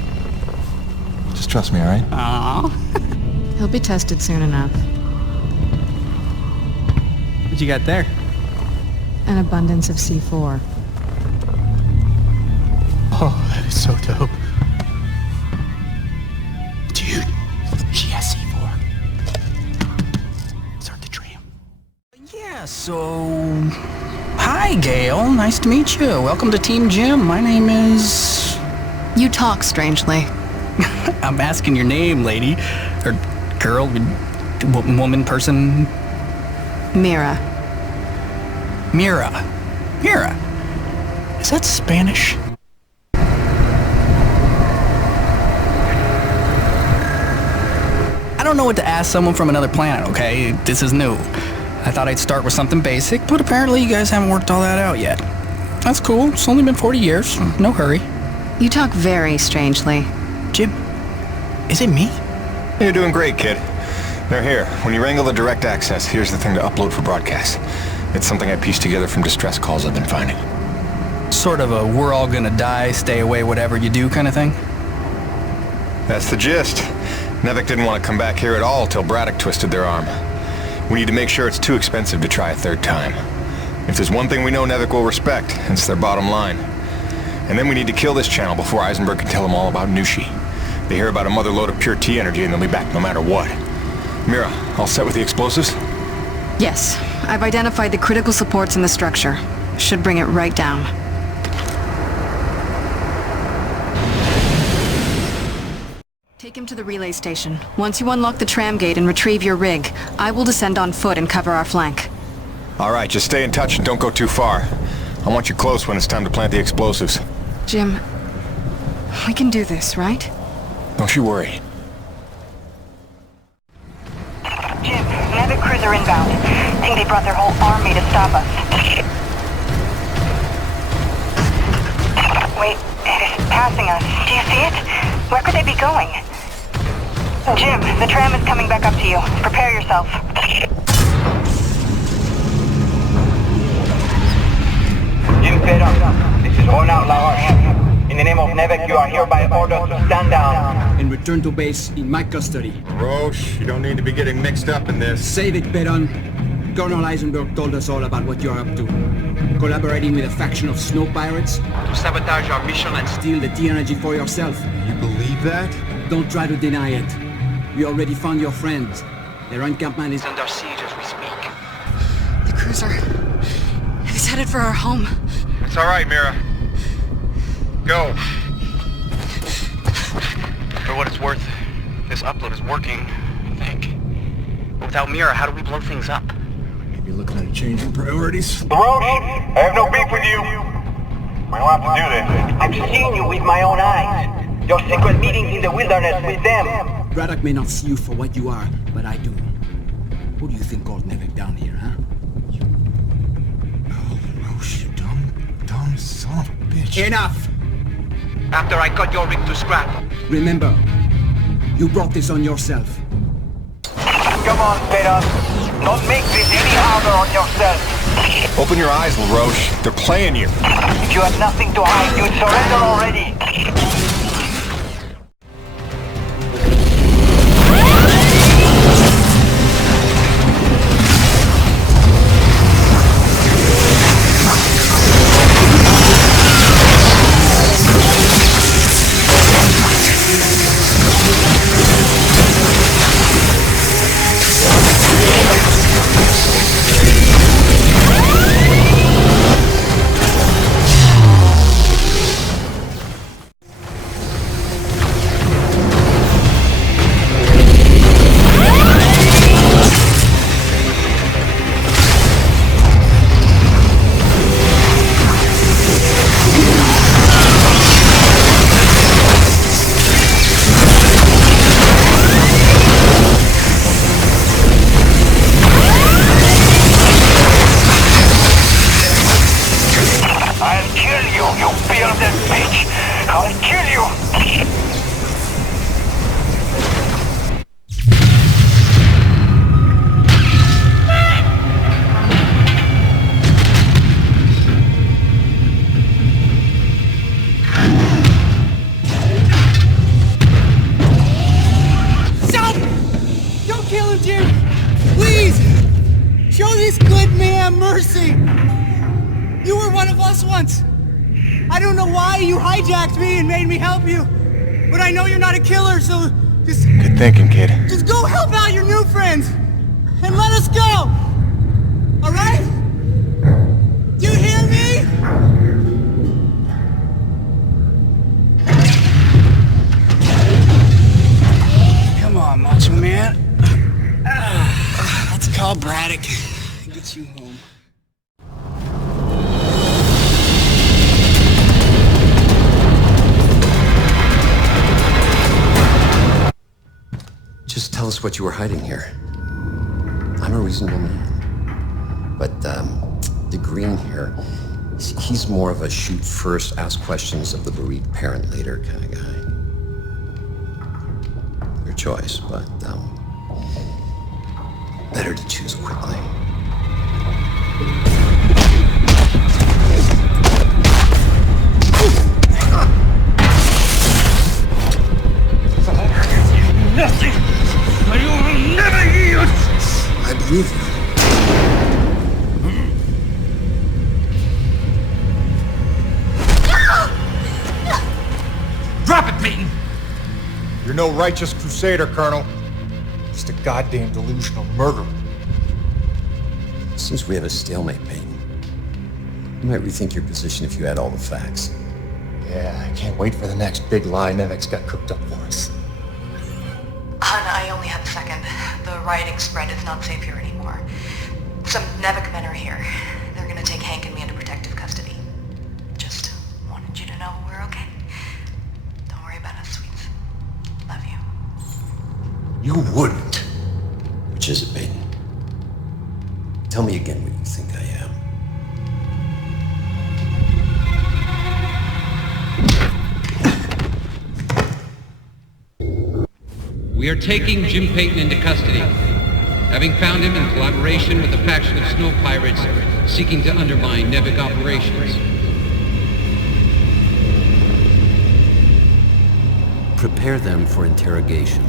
Just trust me, alright? Aww. He'll be tested soon enough. What you got there? An abundance of C4. Oh, that is so dope. Dude, she has C4. Start the tram. Yeah, so... Hi, Gail. Nice to meet you. Welcome to Team Jim. My name is... You talk strangely. I'm asking your name, lady. Or girl, woman, person. Mira. Mira. Is that Spanish? I don't know what to ask someone from another planet, okay? This is new. I thought I'd start with something basic, but apparently you guys haven't worked all that out yet. That's cool. It's only been 40 years. No hurry. You talk very strangely. Jim, is it me? You're doing great, kid. They're here. When you wrangle the direct access, here's the thing to upload for broadcast. It's something I pieced together from distress calls I've been finding. Sort of a we're all gonna die, stay away, whatever you do kind of thing? That's the gist. NEVEC didn't want to come back here at all till Braddock twisted their arm. We need to make sure it's too expensive to try a third time. If there's one thing we know NEVEC will respect, it's their bottom line. And then we need to kill this channel before Eisenberg can tell them all about Nushi. They hear about a mother load of pure T energy and they'll be back no matter what. Mira, all set with the explosives? Yes. I've identified the critical supports in the structure. Should bring it right down. Take him to the relay station. Once you unlock the tram gate and retrieve your rig, I will descend on foot and cover our flank. All right, just stay in touch and don't go too far. I want you close when it's time to plant the explosives. Jim, we can do this, right? Don't you worry. Jim, NEVEC cruiser inbound. Think they brought their whole army to stop us. Wait, it is passing us. Do you see it? Where could they be going? Jim, the tram is coming back up to you. Prepare yourself. Jim Braddock, this is Ronald Laroche. In the name of NEVEC, you are hereby ordered to stand down. And return to base in my custody. Roche, you don't need to be getting mixed up in this. Save it, Baron. Colonel Eisenberg told us all about what you're up to. Collaborating with a faction of snow pirates to sabotage our mission and steal the T-energy for yourself. You believe that? Don't try to deny it. We already found your friends. Their encampment is under siege as we speak. The cruiser is headed for our home. It's all right, Mira. Go. For what it's worth, this upload is working, I think. But without Mira, how do we blow things up? Maybe looking at a change in priorities. LaRoche, I have no beef with you. We don't have to do this. I've seen you with my own eyes. Your secret meetings in the wilderness with them. Braddock may not see you for what you are, but I do. Who do you think called NEVEC down here, huh? Oh, Roche, you dumb son of a bitch. Enough! After I cut your rig to scrap. Remember, you brought this on yourself. Come on, Braddock. Don't make this any harder on yourself. Open your eyes, LaRoche. They're playing you. If you had nothing to hide, you'd surrender already. mercy! You were one of us once! I don't know why you hijacked me and made me help you, but I know you're not a killer, so just... Good thinking, kid. Just go help out your new friends! And let us go! Alright? Do you hear me? Come on, Macho Man. Let's call Braddock. Get you home. Just tell us what you were hiding here. I'm a reasonable man. But, the green here, he's more of a shoot first, ask questions of the bereaved parent later kind of guy. Your choice, but, better to choose quickly. Nothing! I will never yield! I believe you. Drop it, Peyton! You're no righteous crusader, Colonel. Just a goddamn delusional murderer. Seems we have a stalemate, Peyton. You might rethink your position if you had all the facts. Yeah, I can't wait for the next big lie NEVEC's got cooked up for us. Hun, I only have a second. The rioting spread is not safe here anymore. Some NEVEC men are here. They're gonna take Hank and me into protective custody. Just wanted you to know we're okay. Don't worry about us, sweets. Love you. You wouldn't. Which is it, Peyton? Tell me again what you think I am. We are taking Jim Peyton into custody, having found him in collaboration with a faction of snow pirates seeking to undermine NEVEC operations. Prepare them for interrogation.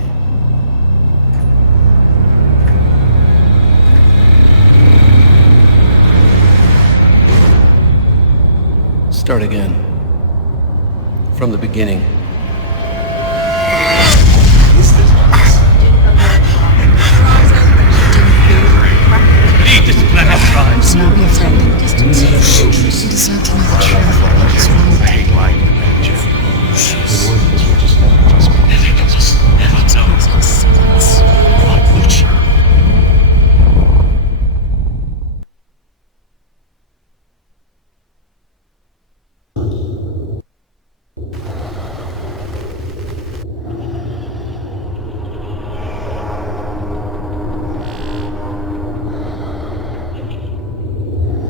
Start again. From the beginning. Lead this planet drives. Do not be afraid. Distance. You deserve to know the truth. What's wrong with you? I hate lying to men, Jim. The word is we're just not trust me. Never knows. Like Lucci.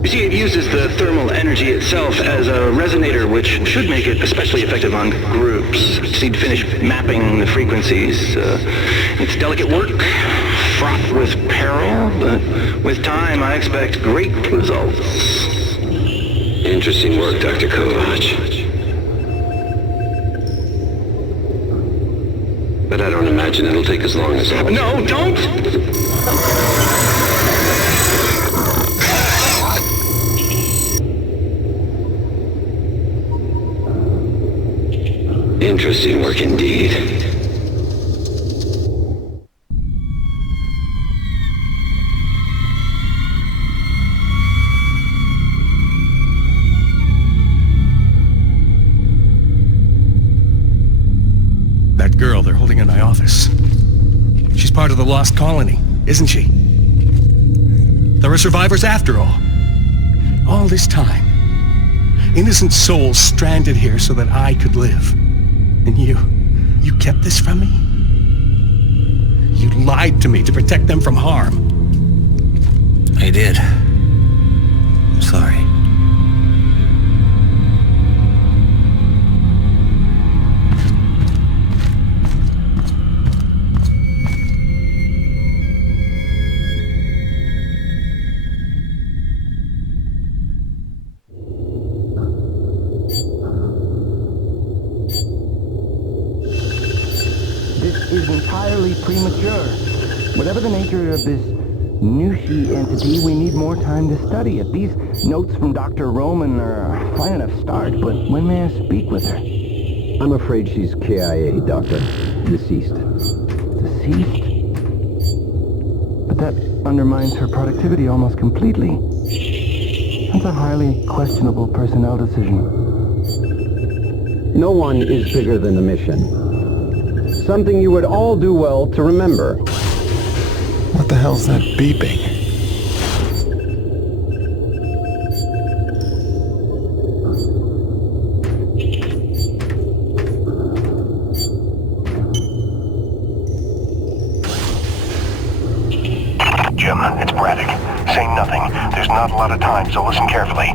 You see, it uses the thermal energy itself as a resonator, which should make it especially effective on groups. Just need to finish mapping the frequencies. It's delicate work, fraught with peril, but with time I expect great results. Interesting work, Dr. Kovac. But I don't imagine it'll take as long as all. No, don't! Interesting work indeed. That girl they're holding in my office. She's part of the Lost Colony, isn't she? There are survivors after all. All this time. Innocent souls stranded here so that I could live. And you kept this from me? You lied to me to protect them from harm. I did. I'm sorry. Is entirely premature. Whatever the nature of this Nushi entity, we need more time to study it. These notes from Dr. Roman are a fine enough start, but when may I speak with her? I'm afraid she's KIA, Doctor. Deceased. Deceased? But that undermines her productivity almost completely. That's a highly questionable personnel decision. No one is bigger than the mission. Something you would all do well to remember. What the hell's that beeping? Jim, it's Braddock. Say nothing. There's not a lot of time, so listen carefully.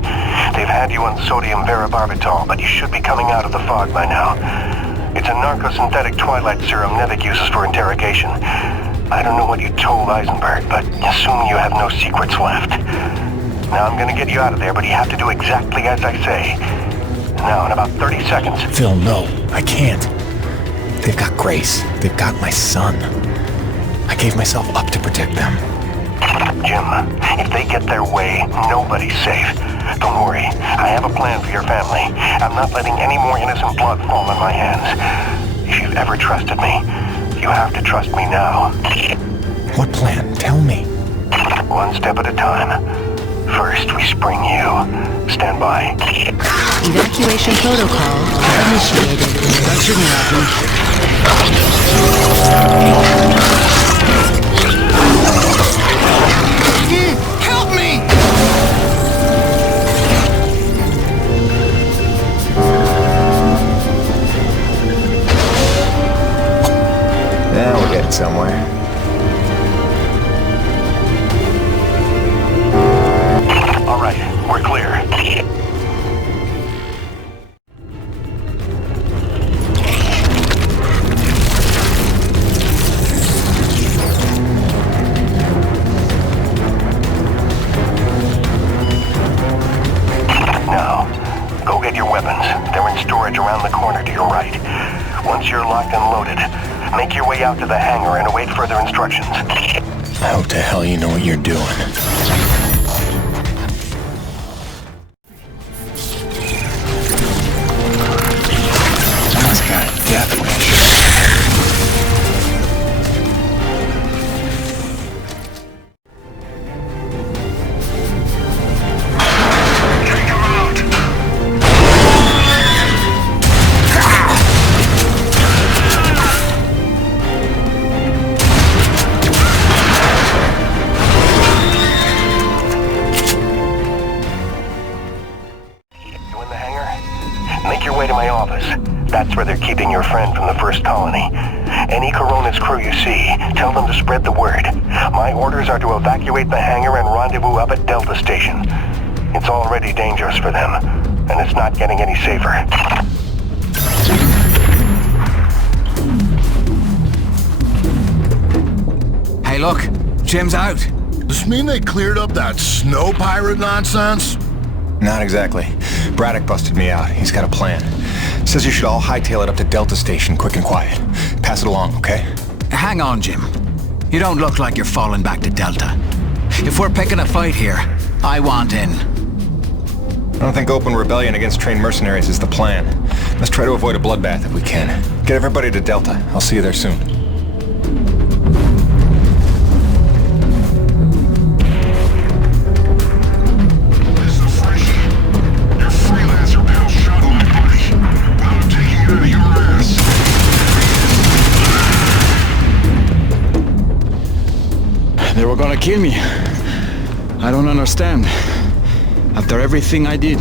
They've had you on sodium varibarbital, but you should be coming out of the fog by now. It's a narcosynthetic twilight serum NEVEC uses for interrogation. I don't know what you told Eisenberg, but assume you have no secrets left. Now I'm gonna get you out of there, but you have to do exactly as I say. Now, in about 30 seconds. Phil, no, I can't. They've got Grace. They've got my son. I gave myself up to protect them. Jim, if they get their way, nobody's safe. Don't worry, I have a plan for your family. I'm not letting any more innocent blood fall on my hands. If you've ever trusted me, you have to trust me now. What plan? Tell me. One step at a time. First, we spring you. Stand by. Evacuation protocol initiated. That shouldn't happen. Help me! Yeah, we're getting somewhere. All right, we're clear. Now, go get your weapons. They're in storage around the corner to your right. Once you're locked and loaded, make your way out to the hangar and await further instructions. I hope to hell you know what you're doing. This guy, death wish. That's where they're keeping your friend from the first colony. Any Coronas crew you see, tell them to spread the word. My orders are to evacuate the hangar and rendezvous up at Delta Station. It's already dangerous for them, and it's not getting any safer. Hey look, Jim's out. Does this mean they cleared up that snow pirate nonsense? Not exactly. Braddock busted me out. He's got a plan. Says you should all hightail it up to Delta Station, quick and quiet. Pass it along, okay? Hang on, Jim. You don't look like you're falling back to Delta. If we're picking a fight here, I want in. I don't think open rebellion against trained mercenaries is the plan. Let's try to avoid a bloodbath if we can. Get everybody to Delta. I'll see you there soon. They were gonna kill me. I don't understand. After everything I did.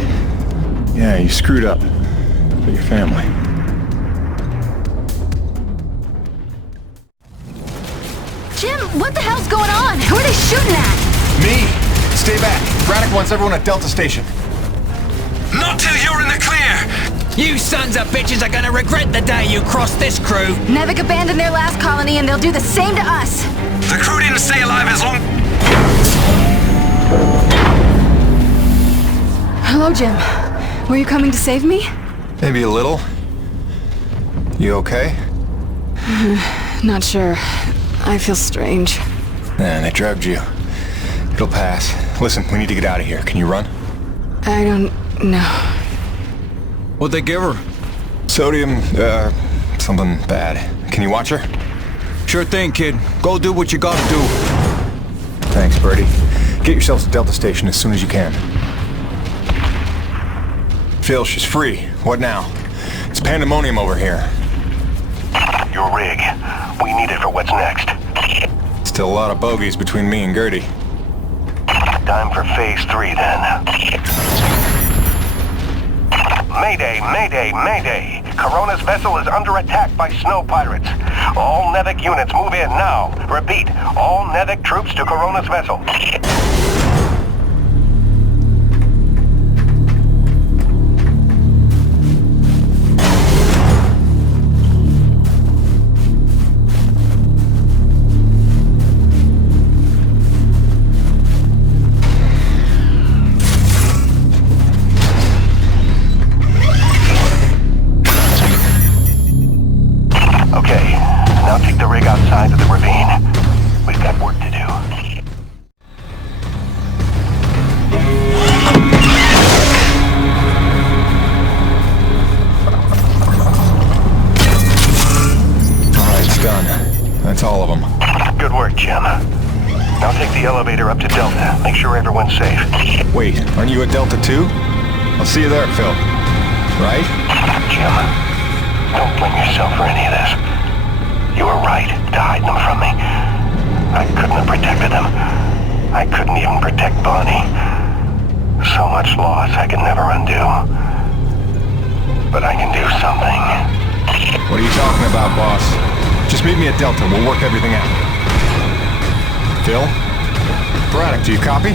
Yeah, you screwed up. For your family. Jim, what the hell's going on? Who are they shooting at? Me! Stay back. Braddock wants everyone at Delta Station. Not till you're in the clear! You sons of bitches are gonna regret the day you crossed this crew. NEVEC abandoned their last colony and they'll do the same to us. The crew didn't stay alive as long... Hello, Jim. Were you coming to save me? Maybe a little. You okay? Not sure. I feel strange. Nah, they drugged you. It'll pass. Listen, we need to get out of here. Can you run? I don't know. What'd they give her? Sodium, something bad. Can you watch her? Sure thing, kid. Go do what you gotta do. Thanks, Birdie. Get yourselves to Delta Station as soon as you can. Phil, she's free. What now? It's pandemonium over here. Your rig. We need it for what's next. Still a lot of bogeys between me and Gertie. Time for Phase 3, then. Mayday, mayday, mayday! Corona's vessel is under attack by snow pirates. All NEVEC units move in now. Repeat, all NEVEC troops to Corona's vessel. the elevator up to Delta. Make sure everyone's safe. Wait, aren't you at Delta 2? I'll see you there, Phil. Right? Jim, don't blame yourself for any of this. You were right to hide them from me. I couldn't have protected them. I couldn't even protect Bonnie. So much loss I can never undo. But I can do something. What are you talking about, boss? Just meet me at Delta. We'll work everything out. Phil? Braddock, do you copy?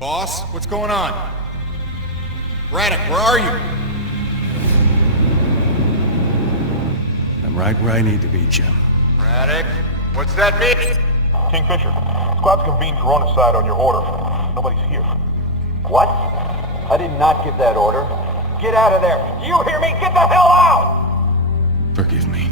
Boss, what's going on? Braddock, where are you? I'm right where I need to be, Jim. Braddock, what's that mean? Kingfisher, squad's convened Corona side on your order. Nobody's here. What? I did not give that order. Get out of there. Do you hear me? Get the hell out! Forgive me.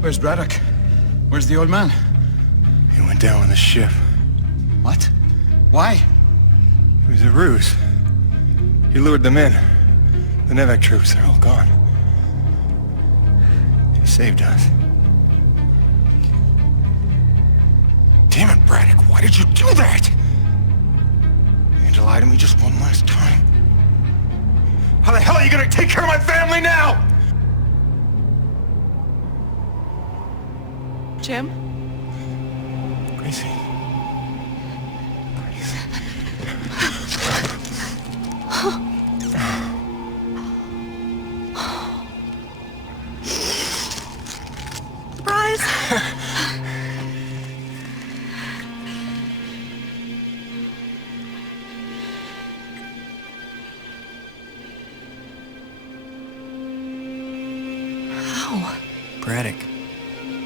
Where's Braddock? Where's the old man? He went down with the ship. What? Why? It was a ruse. He lured them in. The NEVEC troops, they're all gone. He saved us. Damn it, Braddock, why did you do that? You had to lie to me just one last time. How the hell are you gonna take care of my family now? Jim? Gracie. Surprise! How? Braddock.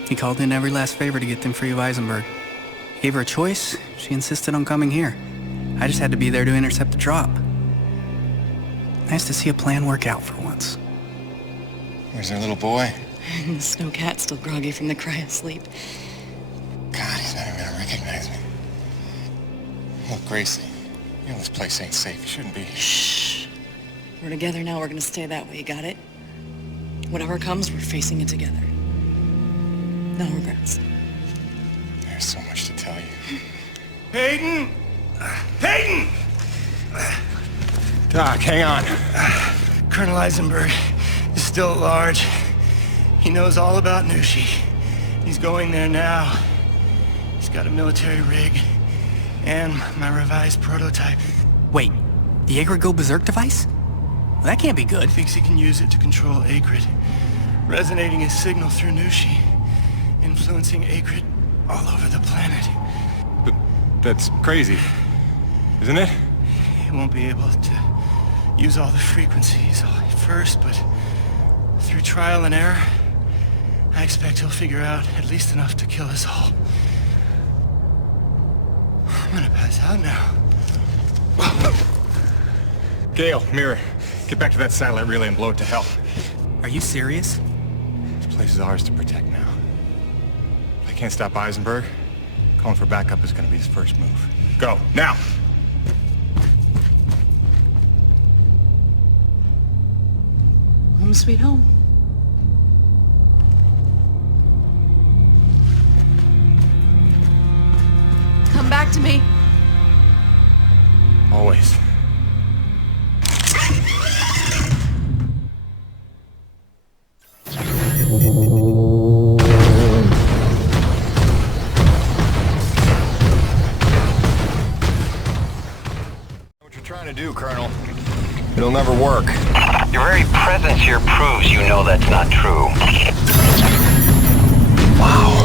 He called in every last favor to get them free of Eisenberg. Gave her a choice. She insisted on coming here. I just had to be there to intercept the drop. Nice to see a plan work out for once. Where's our little boy? The snowcat's still groggy from the cryosleep. God, he's not even gonna recognize me. Look, Gracie, you know this place ain't safe. You shouldn't be here. Shh. We're together now. We're gonna stay that way. You got it? Whatever comes, we're facing it together. No regrets. There's so much to tell you. Peyton! Peyton! Doc, hang on. Colonel Eisenberg is still at large. He knows all about Nushi. He's going there now. He's got a military rig and my revised prototype. Wait, the Akrid go berserk device? Well, that can't be good. He thinks he can use it to control Akrid, resonating his signal through Nushi, influencing Akrid all over the planet. But that's crazy, isn't it? He won't be able to use all the frequencies at first, but through trial and error, I expect he'll figure out at least enough to kill us all. I'm gonna pass out now. Gale, Mirror, get back to that satellite relay and blow it to hell. Are you serious? This place is ours to protect now. If I can't stop Eisenberg, calling for backup is gonna be his first move. Go, now! Home sweet home. Come back to me. Always. never work. Your very presence here proves you know that's not true. Wow.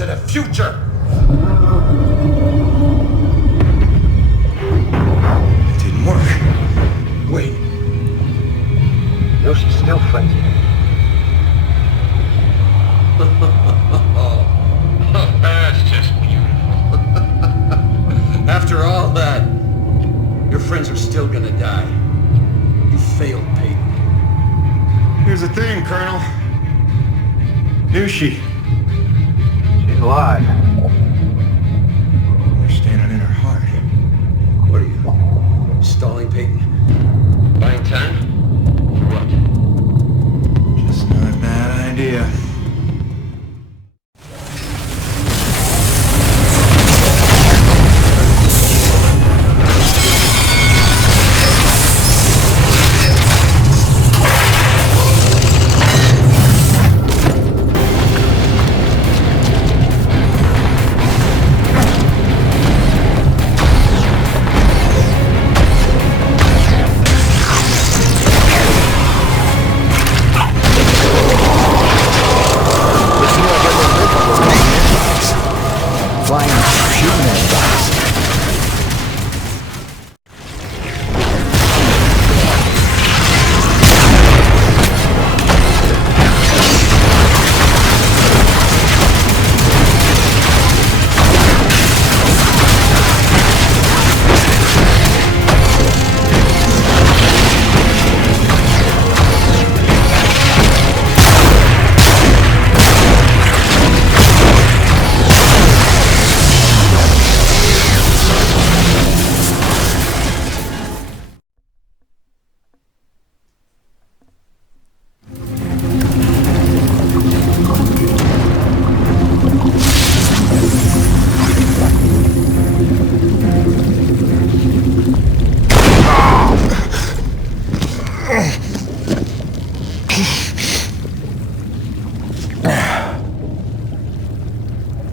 At a future. It didn't work. Wait. No, she's still frenzied. That's just beautiful. After all that, your friends are still gonna die. You failed, Peyton. Here's the thing, Colonel. Nushi. Alive. We're standing in her heart. What are you? Stalling, Peyton? Buying time? For what? Just not a bad idea.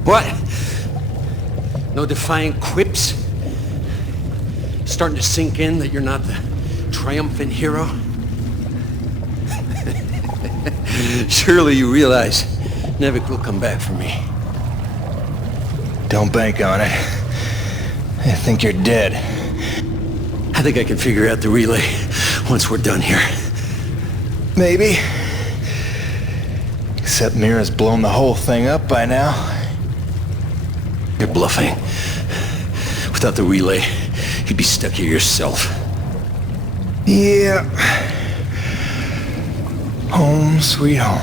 What? No defiant quips? Starting to sink in that you're not the triumphant hero? Surely you realize NEVEC will come back for me. Don't bank on it. I think you're dead. I think I can figure out the relay once we're done here. Maybe. Except Mira's blown the whole thing up by now. You're bluffing. Without the relay, you'd be stuck here yourself. Yeah. Home sweet home.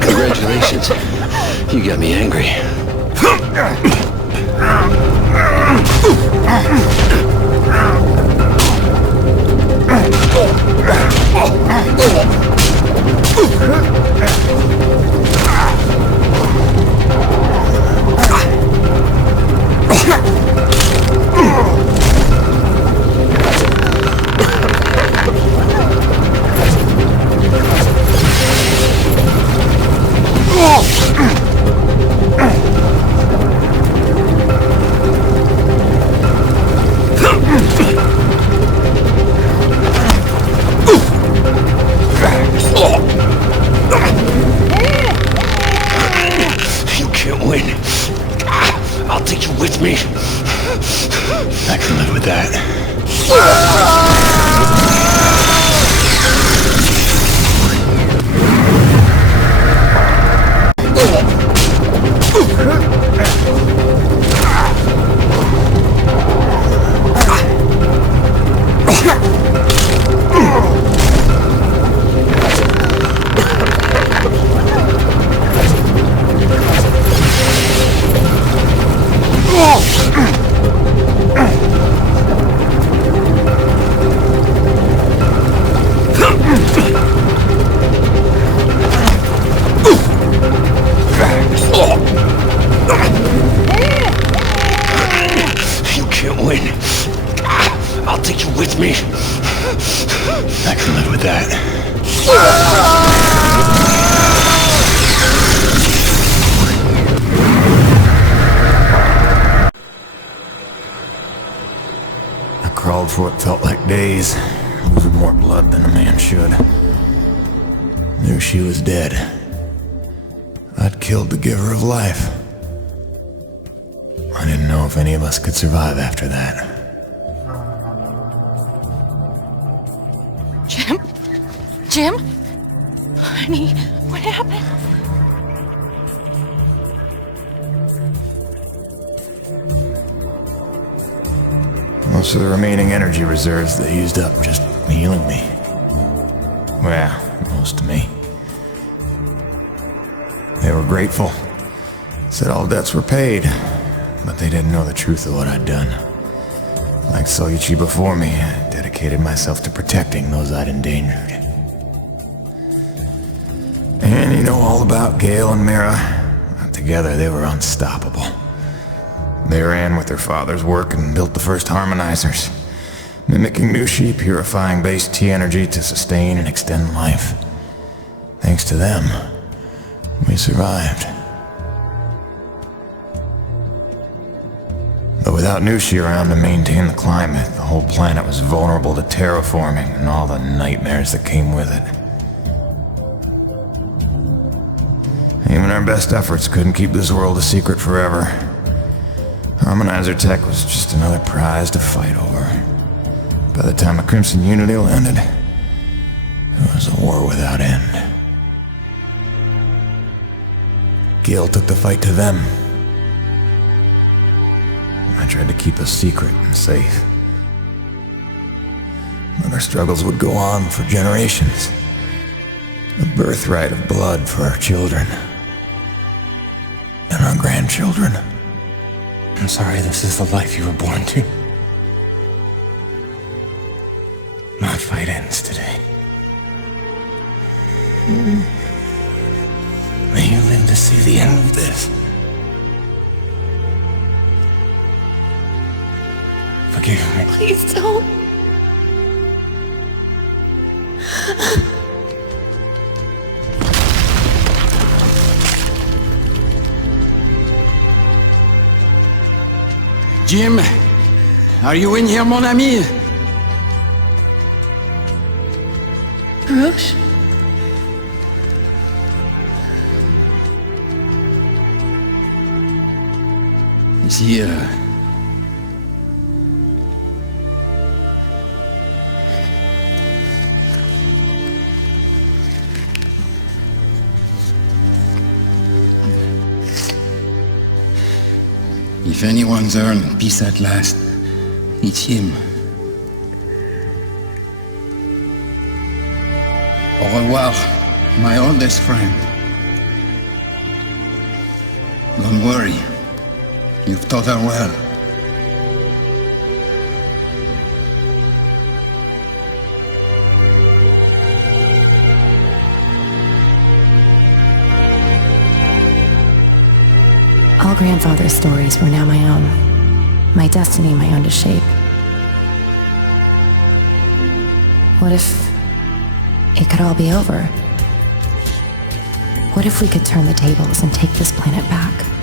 Congratulations. You got me angry. You can't win. I'll take you with me. I can live with that. You can't win. I'll take you with me. I can live with that. I crawled for what felt like days, losing more blood than a man should. Knew she was dead. I'd killed the giver of life. I didn't know if any of us could survive after that. Jim? Jim? Honey, what happened? Most of the remaining energy reserves they used up just healing me. Well, most of me. They were grateful. Said all debts were paid, but they didn't know the truth of what I'd done. Like Soichi before me, I dedicated myself to protecting those I'd endangered. And you know all about Gale and Mira. Together they were unstoppable. They ran with their father's work and built the first harmonizers, mimicking Nushi, purifying base T energy to sustain and extend life. Thanks to them, we survived. But without Nushi around to maintain the climate, the whole planet was vulnerable to terraforming and all the nightmares that came with it. Even our best efforts couldn't keep this world a secret forever. Harmonizer tech was just another prize to fight over. By the time the Crimson Unity landed, it was a war without end. Gale took the fight to them. I tried to keep us secret and safe. But our struggles would go on for generations. A birthright of blood for our children. And our grandchildren. I'm sorry this is the life you were born to. My fight ends today. May you live to see the end of this. Forgive me. Please don't. Jim, are you in here, mon ami? Is he, If anyone's earned peace at last, it's him. Au revoir, my oldest friend. Don't worry. You've taught her well. All grandfather's stories were now my own. My destiny, my own to shape. What if it could all be over? What if we could turn the tables and take this planet back?